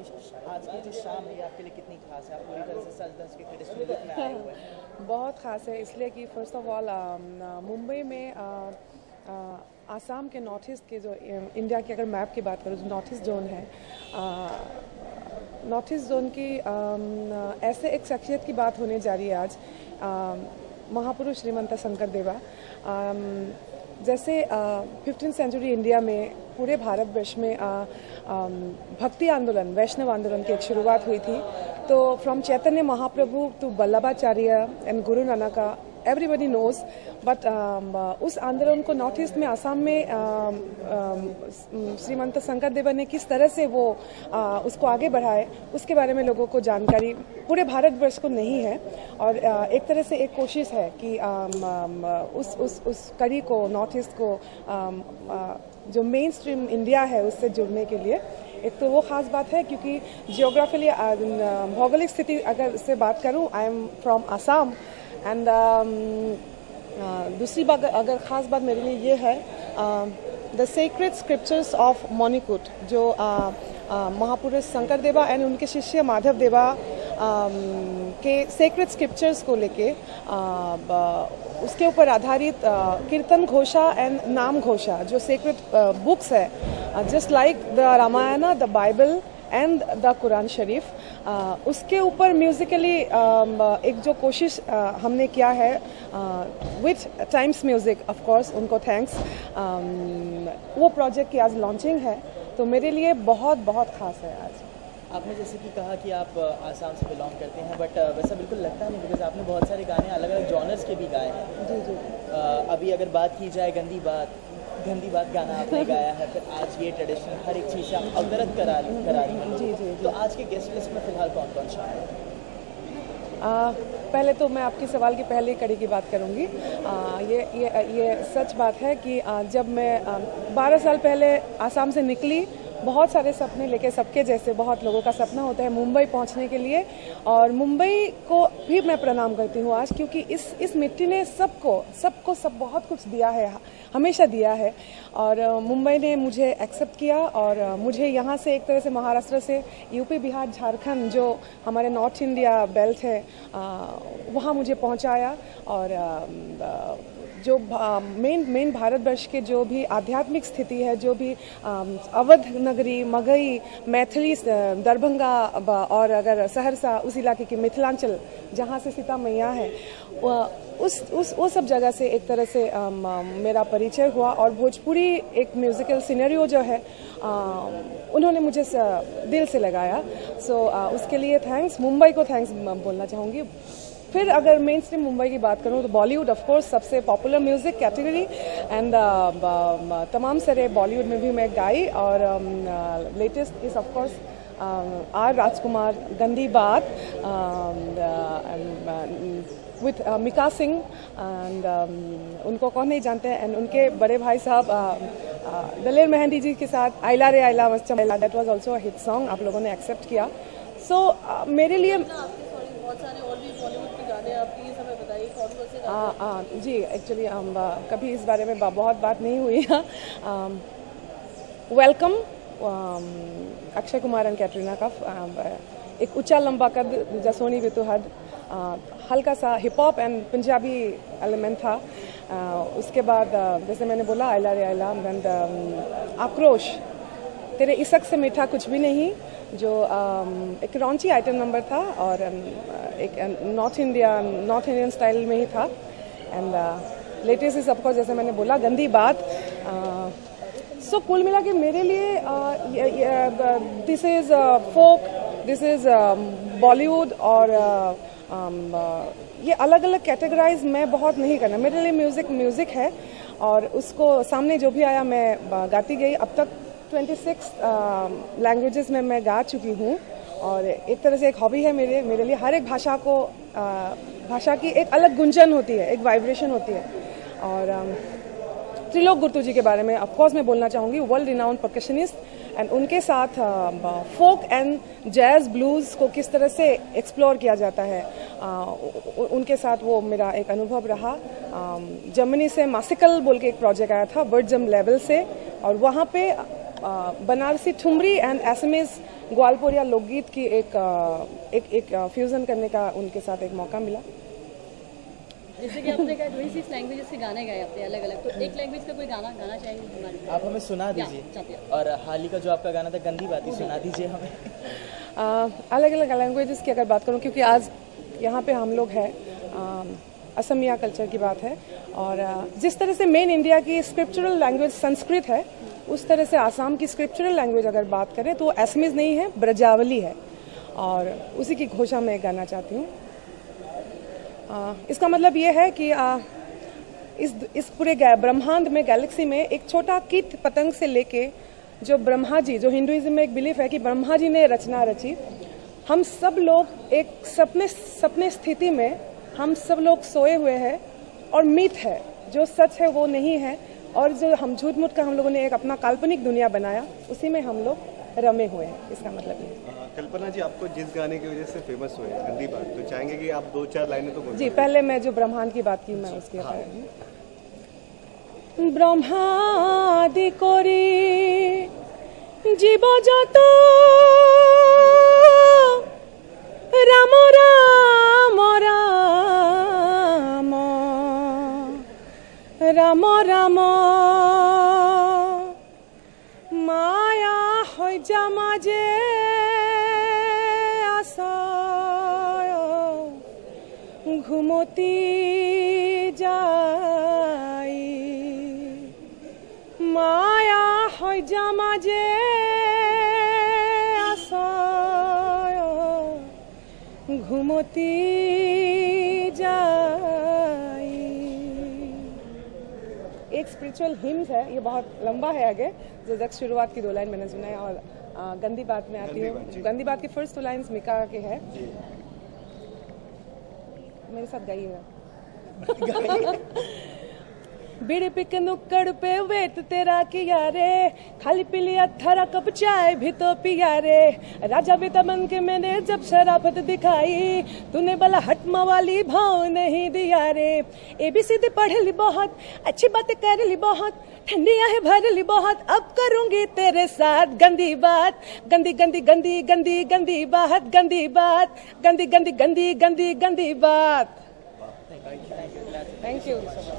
आज की जो शाम है ये आपके लिए कितनी खास है? आप पूरी तरह से सज धज के ट्रेडिशनल लुक में आए हुए हैं। बहुत ख़ास है इसलिए कि फ़र्स्ट ऑफ ऑल मुंबई में आसाम के नॉर्थ ईस्ट के जो इंडिया की अगर मैप की बात करूँ जो नॉर्थ ईस्ट जोन है, नॉर्थ ईस्ट जोन की ऐसे एक शख्सियत की बात होने जा रही है आज, महापुरुष श्रीमंत शंकरदेवा। जैसे 15th सेंचुरी इंडिया में पूरे भारतवर्ष में भक्ति आंदोलन, वैष्णव आंदोलन की एक शुरुआत हुई थी। तो from Chaitanya Mahaprabhu to Vallabhacharya and Guru Nanak, everybody knows, but उस आंदोलन को नॉर्थ ईस्ट में आसाम में श्रीमंत शंकरदेवा ने किस तरह से वो उसको आगे बढ़ाए उसके बारे में लोगों को जानकारी पूरे भारतवर्ष को नहीं है। और एक तरह से एक कोशिश है कि उस कड़ी को, नॉर्थ ईस्ट को जो मेन स्ट्रीम इंडिया है उससे जुड़ने के लिए एक तो वो ख़ास बात है, क्योंकि जियोग्राफिकली भौगोलिक स्थिति अगर से बात करूं, I am from Assam and दूसरी बात अगर ख़ास बात मेरे लिए ये है, the sacred scriptures of Manikoot जो महापुरुष शंकरदेवा एंड उनके शिष्य माधव देवा के सेक्रेड स्क्रिप्चर्स को लेके उसके ऊपर आधारित कीर्तन घोषा एंड नाम घोषा जो सेक्रेड बुक्स है, just like the Ramayana, the Bible and the Quran Sharif, उसके ऊपर म्यूज़िकली एक जो कोशिश हमने किया है with Times Music, of course उनको थैंक्स, वो प्रोजेक्ट की आज लॉन्चिंग है, तो मेरे लिए बहुत बहुत ख़ास है आज। आपने जैसे कि कहा कि आप आसाम से बिलोंग करते हैं, बट वैसा बिल्कुल लगता नहीं, बिकॉज आपने बहुत सारे गाने अलग अलग जॉनर्स के भी गाए हैं। जी जी। अभी अगर बात की जाए गंदी बात गाना आपने गाया है, फिर आज ये ट्रेडिशनल हर एक चीज़ से आप अवगत करा रही हैं। जी जी। तो आज के गेस्ट लिस्ट में फिलहाल कौन कौन शामिल है? पहले तो मैं आपकी सवाल की पहली कड़ी की बात करूंगी। ये सच बात है कि जब मैं 12 साल पहले आसाम से निकली, बहुत सारे सपने लेके, सबके जैसे बहुत लोगों का सपना होता है मुंबई पहुंचने के लिए, और मुंबई को भी मैं प्रणाम करती हूँ आज, क्योंकि इस मिट्टी ने सबको बहुत कुछ दिया है, हमेशा दिया है, और मुंबई ने मुझे एक्सेप्ट किया और मुझे यहाँ से एक तरह से महाराष्ट्र से यूपी, बिहार, झारखंड जो हमारे नॉर्थ इंडिया बेल्ट है वहाँ मुझे पहुँचाया, और जो मेन भारतवर्ष के जो भी आध्यात्मिक स्थिति है, जो भी अवध नगरी, मगही, मैथिली, दरभंगा और अगर सहरसा, उस इलाके की मिथिलांचल जहाँ से सीता मैया है, वो सब जगह से एक तरह से मेरा परिचय हुआ, और भोजपुरी एक म्यूज़िकल सिनेरियो जो है उन्होंने मुझे दिल से लगाया। सो उसके लिए थैंक्स, मुंबई को थैंक्स बोलना चाहूँगी। फिर अगर मेन स्ट्रीम मुंबई की बात करूँ तो बॉलीवुड ऑफ कोर्स सबसे पॉपुलर म्यूज़िक कैटेगरी, एंड तमाम सारे बॉलीवुड में भी मैं गाई, और latest is of course R Rajkumar, गंदी बात विथ मिका सिंह, एंड उनको कौन नहीं जानते हैं, एंड उनके बड़े भाई साहब दलेर मेहंदी जी के साथ आइला रे आइला मस्त चमेला, that was also a hit song, आप लोगों ने एक्सेप्ट किया। सो मेरे लिए बहुत सारे और भी बॉलीवुड के गाने आप प्लीज हमें बताइए कौन कौन से गाने? जी, एक्चुअली कभी इस बारे में बहुत बात नहीं हुई है। वेलकम अक्षय कुमार एंड कैटरीना का एक ऊंचा लंबा कद, जसोनी बेतुहद, हल्का सा hip hop and Punjabi element था। उसके बाद जैसे मैंने बोला आइला रे आइला, आक्रोश, तेरे इशक से मीठा कुछ भी नहीं, जो एक रॉन्ची आइटम नंबर था, और एक नॉर्थ इंडियन स्टाइल में ही था, एंड लेटेस्ट इज ऑफकोर्स जैसे मैंने बोला गंदी बात। सो कुल मिला के मेरे लिए this is folk, this is Bollywood, और ये अलग अलग कैटेगराइज मैं बहुत नहीं करना, मेरे लिए म्यूज़िक है, और उसको सामने जो भी आया मैं गाती गई। अब तक 26 लैंग्वेजेस में मैं गा चुकी हूँ, और एक तरह से एक हॉबी है मेरे लिए। हर एक भाषा की एक अलग गुंजन होती है, एक वाइब्रेशन होती है। और त्रिलोक गुर्तु जी के बारे में ऑफकोर्स मैं बोलना चाहूँगी, वर्ल्ड रिनाउंड परकशनिस्ट, एंड उनके साथ फोक एंड जैज ब्लूज़ को किस तरह से एक्सप्लोर किया जाता है, उनके साथ वो मेरा एक अनुभव रहा। जर्मनी से मासिकल बोल के एक प्रोजेक्ट आया था वर्ड जम लेवल से, और वहाँ पे बनारसी ठुमरी एंड एसएमएस ग्वालपोरिया लोकगीत की एक फ्यूजन करने का उनके साथ एक मौका मिला। जैसे कि आपने कहा 26 लैंग्वेजेस के गाने गाए आपने अलग अलग, तो एक लैंग्वेज का कोई गाना गाना चाहेंगे हमारे लिए? आप हमें सुना दीजिए, और हाल ही का जो आपका गाना था गंदी बातें सुना दीजिए हमें। अलग अलग लैंग्वेजेस की अगर बात करूं, क्योंकि आज यहाँ पे हम लोग हैं, असमिया कल्चर की बात है, और जिस तरह से मेन इंडिया की स्क्रिप्चुरल लैंग्वेज संस्कृत है, उस तरह से आसाम की स्क्रिप्चुरल लैंग्वेज अगर बात करें तो वो एसमीज नहीं है, ब्रजावली है, और उसी की घोषणा मैं गाना चाहती हूँ। इसका मतलब ये है कि इस पूरे ब्रह्मांड में, गैलेक्सी में एक छोटा कीट पतंग से लेके जो ब्रह्मा जी, जो हिंदुइज्म में एक बिलीफ है कि ब्रह्मा जी ने रचना रची, हम सब लोग एक सपने स्थिति में हम सब लोग सोए हुए हैं, और मिथ है, जो सच है वो नहीं है, और जो हम झूठ मूठ का हम लोगों ने एक अपना काल्पनिक दुनिया बनाया, उसी में हम लोग रमे हुए हैं। इसका मतलब ये। कल्पना जी, आपको जिस गाने की वजह से फेमस हुए गंदी बात, तो चाहेंगे कि आप 2-4 लाइनें तो बोलें। जी, पहले मैं जो ब्रह्मांड की बात की मैं उसकी ब्रह्मादि कोरी जीव जत राम राम राम राम राम माया हो जामाजे आसाय घुमती जाई, माया हो जामाजे आसाय घुमती जाई। एक स्पिरिचुअल हिम्स है, ये बहुत लंबा है आगे, जो जस्ट शुरुआत की 2 लाइन मैंने सुना है, और गंदी बात में आती हूँ। गंदी बात की फर्स्ट 2 लाइन्स मिका के है, मेरे साथ गाइएगा। बीड़ी पिक नुक्कड़ पे वेट तेरा किया रे, खाली पीली 18 कप चाय भी तो पिया रे, राजा बेटा बन के मैंने जब शराफत दिखाई, तूने बोला हटमा वाली भाव नहीं दिया रे, ABCD पढ़ ली बहुत, अच्छी बातें कर ली बहुत, ठंडियां है भर ली बहुत, अब करूंगी तेरे साथ गंदी बात, गंदी गंदी गंदी गंदी गंदी बात, गंदी बात, गंदी गंदी गंदी गंदी गंदी बात। Thank you so much.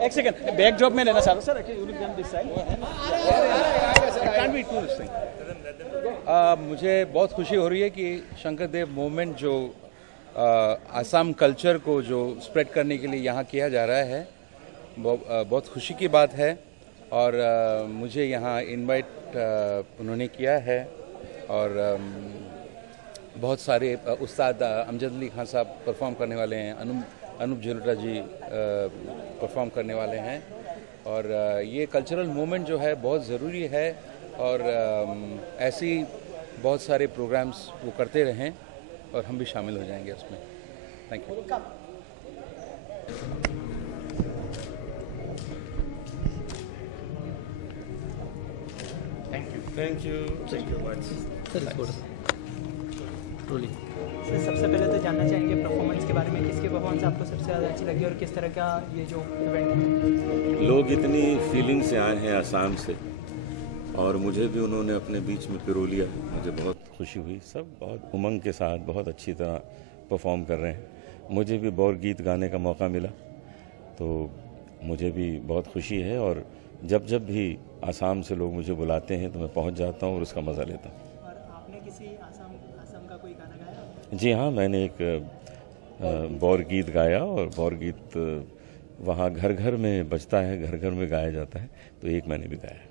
एक सेकंड, बैक ड्रॉप में लेना चाहता हूँ सर। मुझे बहुत खुशी हो रही है कि शंकर देव मूवमेंट जो आसाम कल्चर को जो स्प्रेड करने के लिए यहाँ किया जा रहा है, बहुत खुशी की बात है, और मुझे यहाँ इनवाइट उन्होंने किया है, और बहुत सारे उस्ताद अमजद अली खान साहब परफॉर्म करने वाले हैं, अनूप झलुटा जी परफॉर्म करने वाले हैं, और ये कल्चरल मूवमेंट जो है बहुत ज़रूरी है, और ऐसी बहुत सारे प्रोग्राम्स वो करते रहें, और हम भी शामिल हो जाएंगे उसमें। Thank you. Thank you. Thank you much. Sir सबसे पहले तो जानना चाहेंगे परफॉर्मेंस के बारे में, किसकी परफॉर्मेंस आपको सबसे ज़्यादा अच्छी लगी और किस तरह का ये जो इवेंट है? लोग इतनी फीलिंग से आए हैं आसाम से और मुझे भी उन्होंने अपने बीच में पिरो लिया, मुझे बहुत खुशी हुई। सब बहुत उमंग के साथ बहुत अच्छी तरह परफॉर्म कर रहे हैं। मुझे भी बौर गीत गाने का मौका मिला तो मुझे भी बहुत खुशी है और जब जब भी आसाम से लोग मुझे बुलाते हैं तो मैं पहुंच जाता हूं और उसका मज़ा लेता हूं। और आपने किसी आसाम का कोई गाना गाया? जी हाँ, मैंने एक बौर गीत गाया और बौर गीत वहाँ घर घर में बजता है, घर घर में गाया जाता है, तो एक मैंने भी गाया।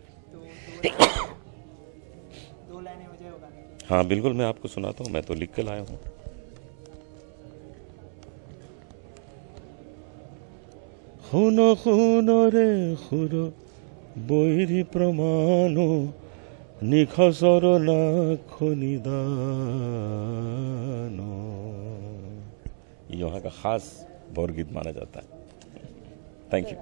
दो लाइनें हो जाए वो गाने की। हाँ बिल्कुल, मैं आपको सुनाता हूँ, मैं तो लिख कर लाया हूँ। खुनो खुनो रे खुरो বৈরি প্রমাণ নিখসর লাখ নিদান, ये वहाँ का खास बौर गीत माना जाता है। Thank you.